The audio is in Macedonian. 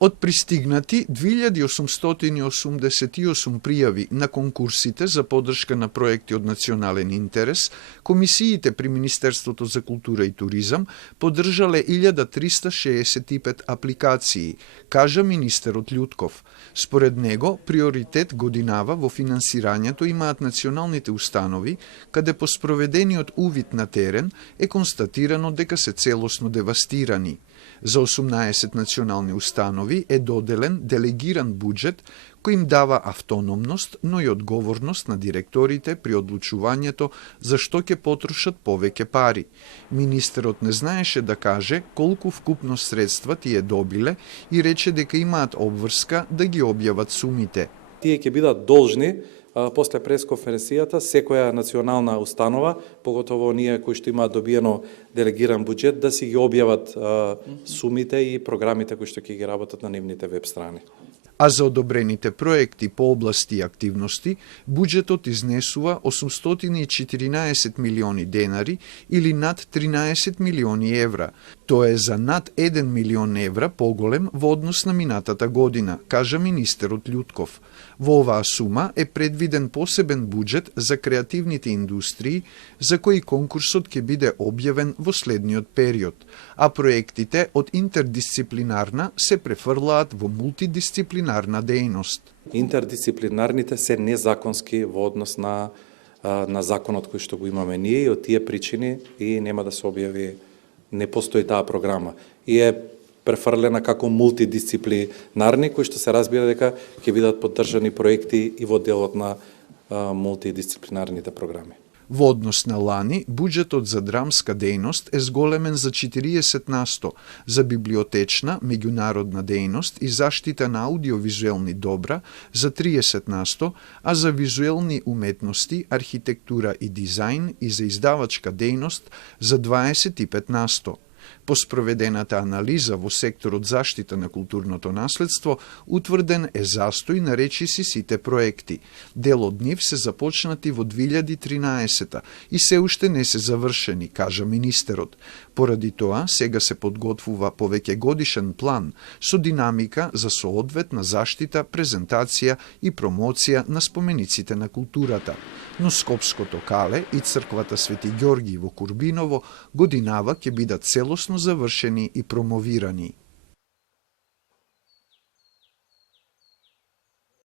Од пристигнати 2888 пријави на конкурсите за поддршка на проекти од национален интерес, комисиите при Министерството за култура и туризам поддржале 1365 апликации, кажа министерот Љутков. Според него, приоритет годинава во финансирањето имаат националните установи, каде по спроведениот увид на терен е констатирано дека се целосно девастирани. За 18 национални установи е доделен делегиран буџет кој им дава автономност, но и одговорност на директорите при одлучувањето за што ќе потрошат повеќе пари. Министерот не знаеше да каже колку вкупно средства тие добиле и рече дека имаат обврска да ги објават сумите. Тие ќе бидат должни после пресконференцијата секоја национална установа, поготово оние кои што имаат добиено делегиран буџет, да си ги објават сумите и програмите кои што ќе ги работат на нивните веб страни. А за одобрените проекти по области и активности, буџетот изнесува 814 милиони денари или над 13 милиони евра. Тоа е за над 1 милион евра поголем во однос на минатата година, кажа министерот Љутков. Во оваа сума е предвиден посебен буџет за креативните индустрии, за кои конкурсот ќе биде објавен во следниот период, а проектите од интердисциплинарна се префрлаат во мултидисциплинарна дејност. Интердисциплинарните се незаконски во однос на законот кој што го имаме ние и од тие причини и нема да се објави, не постои таа програма. И е префрлена како мултидисциплинарни, кои што се разбира дека ќе бидат поддржани проекти и во делот на мултидисциплинарните програми. Во однос на лани, буџетот за драмска дејност е зголемен за 40%, за библиотечна, меѓународна дејност и заштита на аудиовизуелни добра за 30%, а за визуелни уметности, архитектура и дизајн и за издавачка дејност за 25%. По спроведената анализа во секторот заштита на културното наследство, утврден е застој на речиси сите проекти. Дел од нив се започнати во 2013 и се уште не се завршени, кажа министерот. Поради тоа, сега се подготвува повеќе годишен план со динамика за соодвет на заштита, презентација и промоција на спомениците на културата. Но Скопското кале и црквата Свети Ѓорги во Курбиново годинава ќе бидат целосно завршени и промовирани.